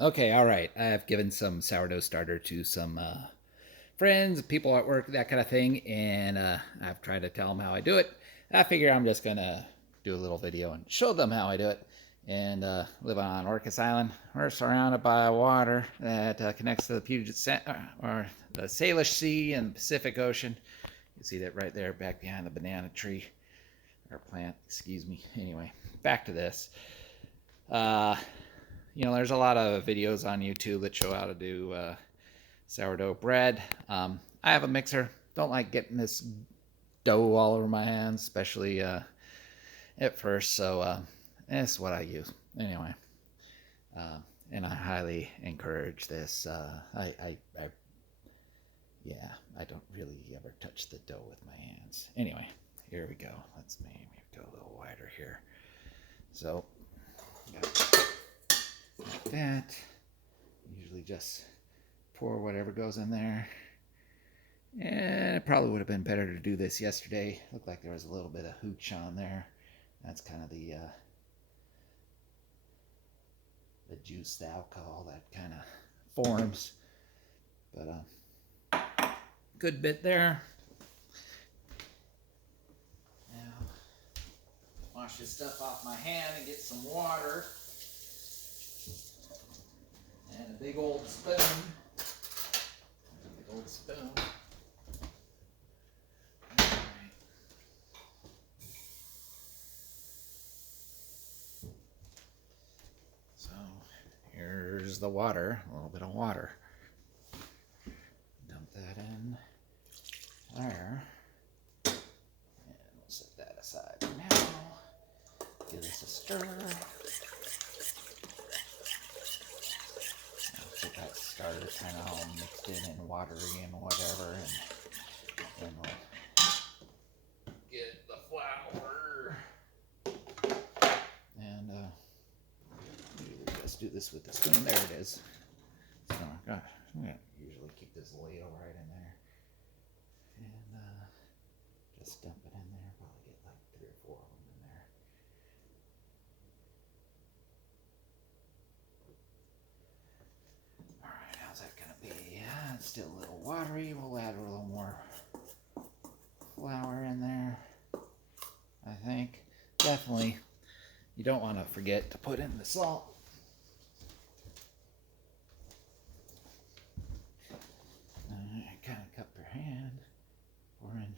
Okay, all right. I've given some sourdough starter to some friends, people at work, that kind of thing, and I've tried to tell them how I do it. I figure I'm just gonna do a little video and show them how I do it. And live on Orcas Island. We're surrounded by water that connects to the Puget Sound, or the Salish Sea and the Pacific Ocean. You see that right there, back behind the banana tree or plant. Excuse me. Anyway, back to this. Uh, there's a lot of videos on YouTube that show how to do sourdough bread. I have a mixer. Don't like getting this dough all over my hands, especially at first. So that's what I use. Anyway, and I highly encourage this. Yeah, I don't really ever touch the dough with my hands. Anyway, here we go. Let's maybe go a little wider here. So, like that. Usually just pour whatever goes in there. And it probably would have been better to do this yesterday. Looked like there was a little bit of hooch on there. That's kind of the juice, the alcohol that kind of forms. But good bit there. Now, wash this stuff off my hand and get some water. And a big old spoon. Big old spoon. So here's the water, a little bit of water. Dump that in there. And we'll set that aside for now. Give this a stir. Get that starter kind of all mixed in and watery and whatever. And then we'll get the flour. And just do this with the spoon. There it is. So I'm gonna usually keep this ladle right in there, and just dump it in there. Probably get like 3 or 4 of them in there. All right, how's that gonna be? Yeah, it's still a little watery. We'll add a little more flour in there. I think definitely. You don't want to forget to put in the salt. Kind of cup your hand, pour in,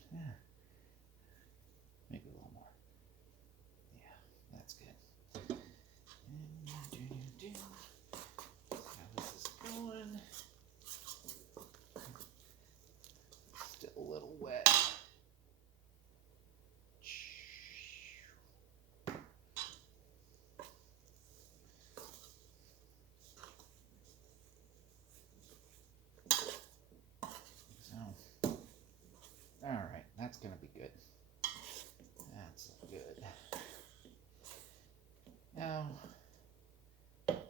maybe a little more. Yeah, that's good. See how this is going. Still a little wet. Alright, that's going to be good. That's good. Now,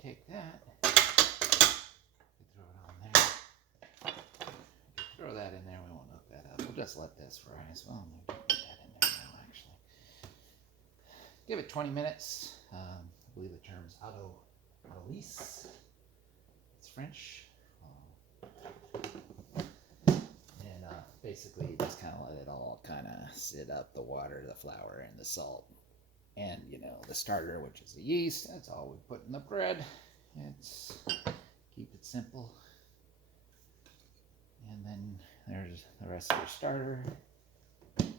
take that, throw it on there. Throw that in there, we won't hook that up. We'll just let this fry as well. I'm going to put that in there now, actually. Give it 20 minutes. I believe the term is autolyse. It's French. Basically, you just kind of let it all kind of sit up, the water, the flour, and the salt. And, the starter, which is the yeast. That's all we put in the bread. It's keep it simple. And then there's the rest of your starter. And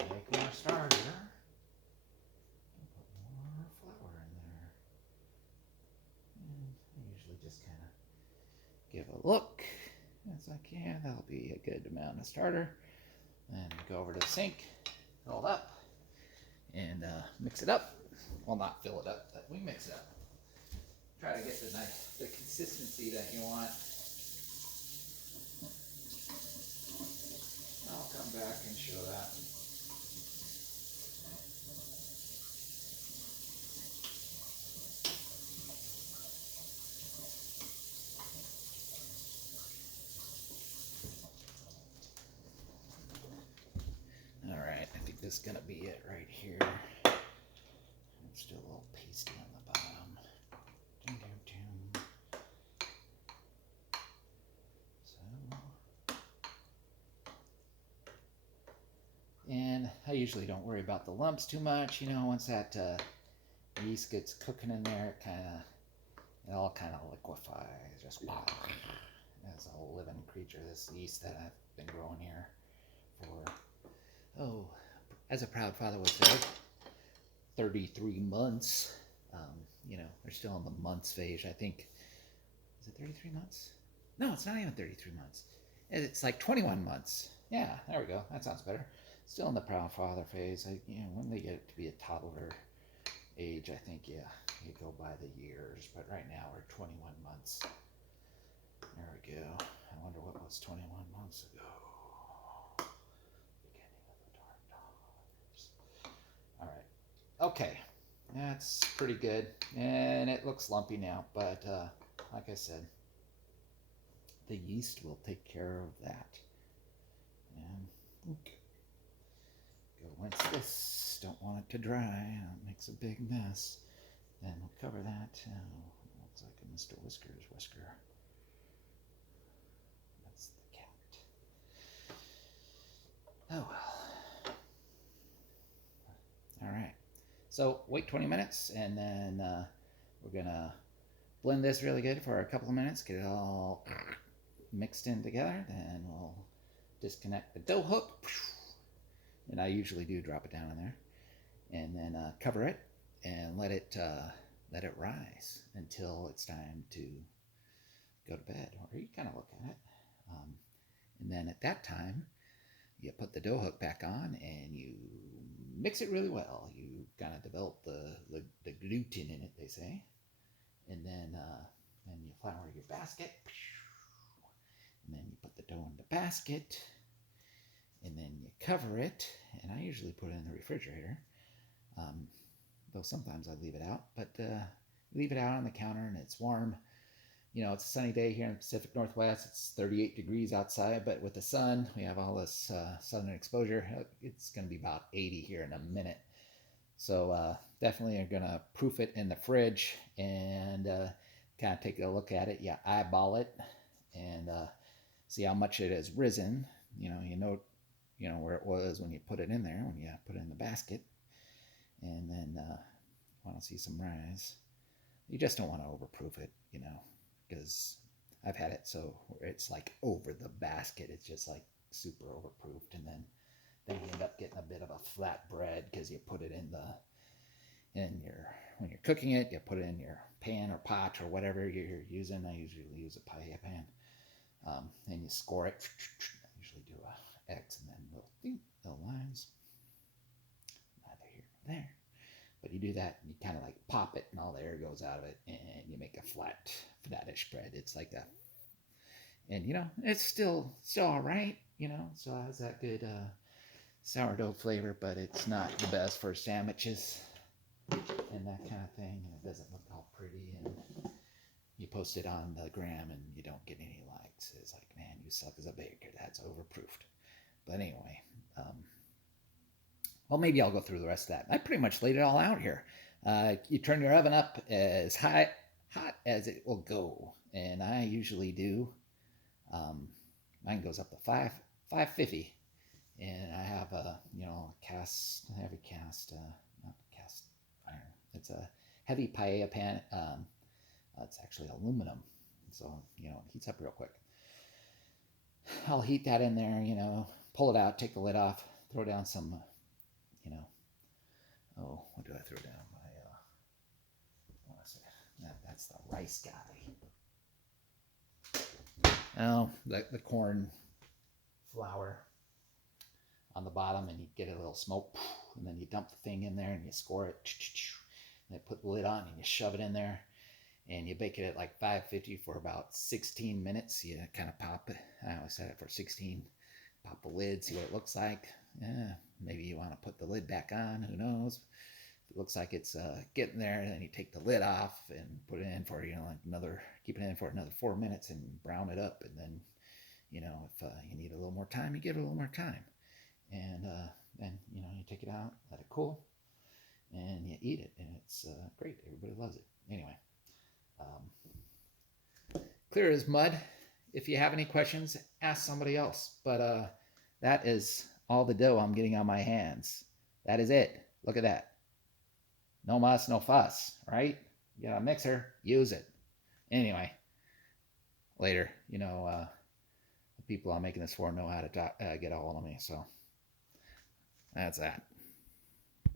make more starter. And put more flour in there. And I usually just kind of give a look. As I can. That'll be a good amount of starter. Then go over to the sink, fill it up, and mix it up. Well, not fill it up, but we mix it up. Try to get the consistency that you want. I'll come back and show that. This is gonna be it right here. It's still a little pasty on the bottom. And I usually don't worry about the lumps too much. Once that yeast gets cooking in there, it all kind of liquefies. Just wow. As a whole living creature, this yeast that I've been growing here for, as a proud father would say, 33 months. They're still in the months phase. I think, is it 33 months? No, it's not even 33 months. It's like 21 months. Yeah, there we go. That sounds better. Still in the proud father phase. When they get to be a toddler age, I think, yeah, you go by the years. But right now we're 21 months. There we go. I wonder what was 21 months ago. Beginning of the dark daughters. All right. Okay. That's pretty good. And it looks lumpy now, but like I said, the yeast will take care of that. And go rinse this. Don't want it to dry. It makes a big mess. Then we'll cover that. Looks like a Mr. Whisker's whisker. That's the cat. Oh well. All right. So wait 20 minutes, and then we're gonna blend this really good for a couple of minutes. Get it all mixed in together. Then we'll disconnect the dough hook. And I usually do drop it down in there, and then cover it and let it rise until it's time to go to bed, or you kind of look at it. And then at that time, you put the dough hook back on and you mix it really well. You kind of develop the gluten in it, they say, and then you flour your basket, and then you put the dough in the basket. And then you cover it, and I usually put it in the refrigerator, though sometimes I leave it out, but leave it out on the counter and it's warm. It's a sunny day here in the Pacific Northwest. It's 38 degrees outside, but with the sun, we have all this southern exposure. It's going to be about 80 here in a minute. So definitely you're going to proof it in the fridge and kind of take a look at it. You eyeball it and see how much it has risen. You know where it was when you put it in there, when you put it in the basket. And then want to see some rise. You just don't want to overproof it, because I've had it so it's like over the basket. It's just like super overproofed, and then you end up getting a bit of a flat bread because you put it when you're cooking it, you put it in your pan or pot or whatever you're using. I usually use a paella pan, and you score it. I usually do a X and then little lines. Neither here nor there. But you do that and you kind of like pop it and all the air goes out of it and you make a flattish bread. It's like that. And it's still all right, still has that good sourdough flavor, but it's not the best for sandwiches and that kind of thing. And it doesn't look all pretty, and you post it on the gram and you don't get any likes. It's like, man, you suck as a baker. That's overproofed. But anyway, well, maybe I'll go through the rest of that. I pretty much laid it all out here. You turn your oven up as hot as it will go, and I usually do. Mine goes up to 550, and I have a heavy cast, not cast iron. It's a heavy paella pan. It's actually aluminum, so it heats up real quick. I'll heat that in there, pull it out, take the lid off, throw down some, what do I throw down? That's the rice guy. Oh, the corn flour on the bottom, and you get a little smoke, and then you dump the thing in there and you score it, and then put the lid on and you shove it in there. And you bake it at like 550 for about 16 minutes. You kind of pop it. I always set it for 16. Pop the lid, see what it looks like. Yeah, maybe you want to put the lid back on. Who knows? If it looks like it's getting there, then you take the lid off and put it in for keep it in for another 4 minutes and brown it up. And then, if you need a little more time, you give it a little more time. And then you take it out, let it cool, and you eat it, and it's great. Everybody loves it. Anyway. clear as mud. If you have any questions, ask somebody else. But that is all the dough I'm getting on my hands. That is it. Look at that. No muss, no fuss, right? You got a mixer, use it. Anyway, later, the people I'm making this for know how to get a hold of me. So that's that.